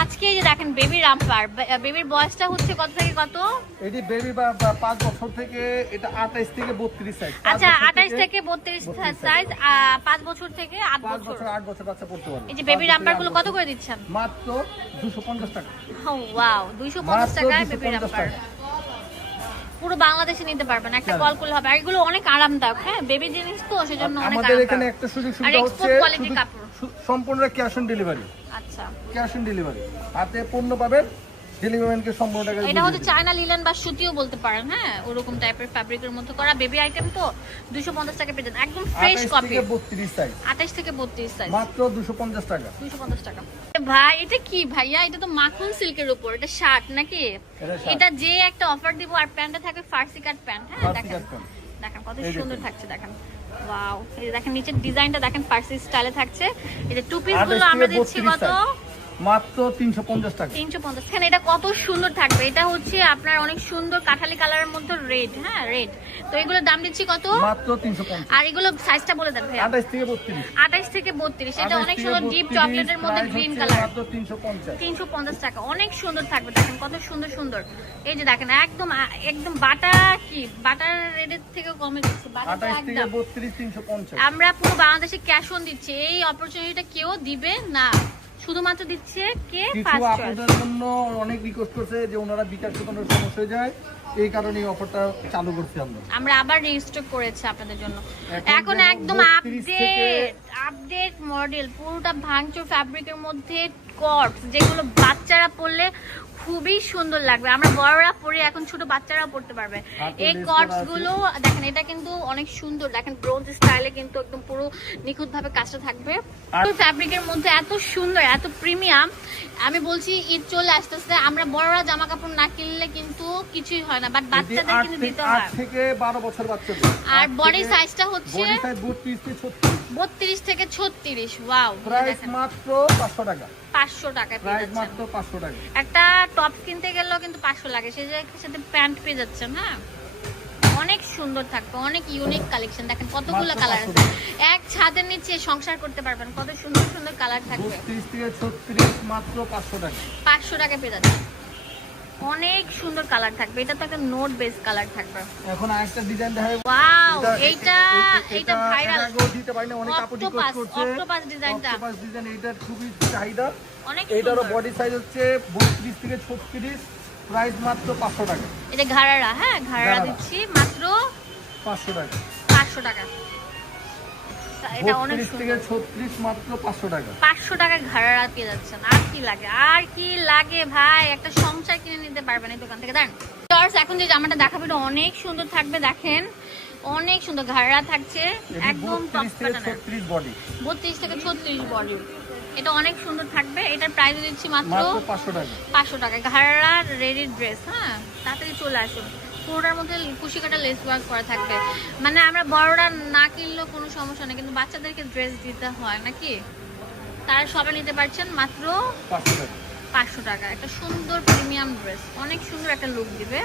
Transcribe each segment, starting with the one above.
আজকে এই যে দেখেন বেবি রামপার, বেবির বয়সটা হচ্ছে কত থেকে কত? এটি বেবি বা 5 বছর থেকে এটা 28 থেকে 32 সাইজ। আচ্ছা 28 থেকে 32 সাইজ, 5 বছর থেকে 8 5 বছর। বছর 8 বছর বাচ্চা পড়তে পারবে। এই যে বেবি রামপার গুলো কত করে দিচ্ছেন? মাত্র 250 টাকা। ওয়াও 250 টাকায় বেবি রামপার। পুরো বাংলাদেশে নিতে পারবেন, একটা কল করলে হবে। আর এগুলো অনেক আরামদায়ক, হ্যাঁ বেবি জিনিস তো সেজন্য অনেক আমাদের এখানে একটা সুযোগ সুবিধা হচ্ছে কোয়ালিটি কাপড়, সম্পূর্ণ ক্যাশ অন ডেলিভারি। আচ্ছা ক্যাশ অন ডেলিভারি, হাতে পণ্য পাবেন, ডেলিভারি ম্যানকে সম্পূর্ণ টাকা। এটা হচ্ছে চায়না লিলেন বা সুতিও বলতে পারেন, হ্যাঁ ওরকম টাইপের ফ্যাব্রিকের মধ্যে করা বেবি আইটেম, তো 250 টাকা পেয়ে যান একদম ফ্রেশ কপি। 32 সাইজ, 28 থেকে 32 সাইজ, মাত্র 250 টাকা। 250 টাকা। ভাই এটা কি ভাইয়া? এটা তো মাখন সিল্কের উপর, এটা শার্ট নাকি? এটা যে একটা অফার দিব, আর প্যান্টটা থাকবে ফার্সি কাট প্যান্ট। হ্যাঁ দেখেন দেখেন কত সুন্দর থাকছে, দেখেন ওয়াও। এই যে দেখেন নিচের ডিজাইনটা দেখেন ফার্সি স্টাইলে থাকছে। এই যে টু পিস গুলো আমরা দিচ্ছি কত? মাত্র 350 টাকা। 350। এখানে এটা কত সুন্দর থাকবে, এটা হচ্ছে আপনার অনেক সুন্দর কাঠালি কালারের মধ্যে রেড, হ্যাঁ রেড। তো এগুলোর দাম দিচ্ছি কত? মাত্র 350। আর এগুলো সাইজটা বলে দেন ভাই। 28 থেকে 32। 28 থেকে 32। এটা অনেক সুন্দর ডিপ চকলেটের মধ্যে গ্রিন কালার। মাত্র 350। 350 টাকা, অনেক সুন্দর থাকবে। দেখেন কত সুন্দর সুন্দর। এই যে দেখেন একদম একদম বাটা, কি বাটার রেটের থেকে কমে দিচ্ছি। বাটাটা 28 থেকে একদম 32 350। আমরা পুরো বাংলাদেশে ক্যাশ অন দিচ্ছি। এই অপরচুনিটিটা কেউ দিবে না, শুধুমাত্র দিচ্ছে কে ফার্স্ট চয়েস। আপনাদের জন্য অনেক রিকোয়েস্ট করছে যে ওনারা বিকাশ দোকানের সমস্যা হয়ে যায়, এই কারণে এই অফারটা চালু করছি আমরা আবার রেজিস্টার করেছি আপনাদের জন্য। এখন একদম আপডেট মডেল, পুরোটা ভাঙচুর ফ্যাব্রিকের মধ্যে কটস, যেগুলো বাচ্চারা পরলে খুবই সুন্দর লাগবে। আমরা বড়রা পরে এখন ছোট বাচ্চারাও পড়তে পারবে এই কটস গুলো। দেখেন এটা কিন্তু অনেক সুন্দর, দেখেন ব্রোঞ্জ স্টাইলে কিন্তু একদম পুরো নিখুঁত ভাবে কাজটা থাকবে। ফ্যাব্রিকের মধ্যে এত সুন্দর, এত প্রিমিয়াম। আমি বলছি ঈদ চলে আসতেছে, আমরা বড়রা জামা কাপড় না কিনলে কিন্তু কিছুই হয় না, বাট বাচ্চাদের কিন্তু দিতে হয়। 8 থেকে 12 বছর বাচ্চাদের। আর বডি সাইজটা হচ্ছে বডি সাইজ 32 থেকে 36। ওয়াও, প্রাইস মাত্র 500 টাকা। 500 টাকা পেয়ে প্রাইস যাচ্ছেন। মাত্র 500 টাকা। একটা টপ কিনতে গেলেও কিন্তু 500 লাগে, সেই সাথে প্যান্ট পেয়ে যাচ্ছেন। হ্যাঁ অনেক সুন্দর থাকবে, অনেক ইউনিক কালেকশন। দেখেন কতগুলো কালার আছে, এক ছাদের নিচে সংসার করতে পারবেন। কত সুন্দর সুন্দর কালার থাকবে। 32 থেকে 36 মাত্র 500 টাকা। 500 টাকা পেয়ে যাচ্ছে, অনেক সুন্দর কালার থাকবে। এটা তো একটা নোট বেস কালার থাকবে। এখন আরেকটা ডিজাইন দেখাই। ওয়াও, এইটা ভাইরাল। এটাও দিতে পারি না, অনেক আপু রিকোয়েস্ট করছে। অক্টোপাস ডিজাইনটা, অক্টোপাস ডিজাইন, এটা খুবই চাহিদা। অনেক এটারও সুন্দর। বডি সাইজ হচ্ছে 32 থেকে 36, প্রাইস মাত্র 500 টাকা। এটা ঘাড়ারা, হ্যাঁ ঘাড়ারা দিচ্ছি মাত্র 500 টাকা। 500 টাকা। এটা অনেক 32 থেকে সুন্দর। 36 মাত্র 500 টাকা। 500 টাকা ঘাড়ারা পেয়ে যাচ্ছেন। আর কি লাগে, আর কি লাগে ভাই? একটা সংসার কিনে নিতে পারবেন এই দোকান থেকে। দেখেন এখন যে জামাটা দেখাবো এটা অনেক সুন্দর থাকবে। দেখেন অনেক সুন্দর ঘাড়া থাকছে, একদম টপ প্যাটার্নের। 36 বডি, 32 থেকে 36 বডি। এটা অনেক সুন্দর থাকবে। এটার প্রাইস দিচ্ছি মাত্র 500 টাকা। 500 টাকা। ঘাড়া রেডি ড্রেস, হ্যাঁ তাড়াতাড়ি চলে আসুন। পুরোটার মধ্যে কুশি কাটা লেস ওয়ার্ক করা থাকবে। মানে আমরা বড়রা না কিনলেও কোনো সমস্যা নেই, কিন্তু বাচ্চাদেরকে ড্রেস দিতে হয় নাকি, তারা সবাই নিতে পারছেন মাত্র 500 টাকা। 500 টাকা। একটা সুন্দর প্রিমিয়াম ড্রেস, অনেক সুন্দর একটা লুক দিবে।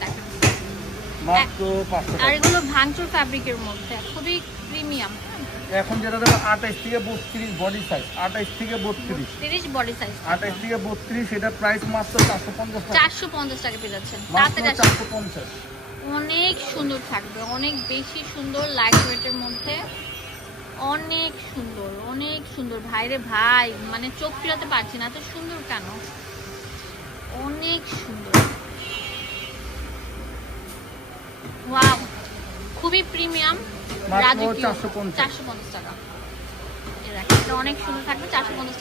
দেখেন মাত্র 500 আর টাকা। এগুলো ভাঙচুর ফ্যাব্রিকের মধ্যে খুবই প্রিমিয়াম। এখন যেটা দেবো 28 থেকে 32 বডি সাইজ, 28 থেকে 32, 30 বডি সাইজ, 28 থেকে 32, এটা প্রাইস মাত্র 450 টাকা। 450 টাকা পেয়ে যাচ্ছেন। মাত্র তাতে 450। অনেক সুন্দর থাকবে, অনেক বেশি সুন্দর, লাইট ওয়েটের মধ্যে অনেক সুন্দর, অনেক সুন্দর। ভাইরে ভাই, মানে চোখ ফিরাতে পারছি না, এত সুন্দর কেন, অনেক সুন্দর। ওয়াও, খুবই প্রিমিয়াম। মাত্র রাজকীয়। 450 450 টাকা। এটা অনেক সুন্দর থাকবে, 450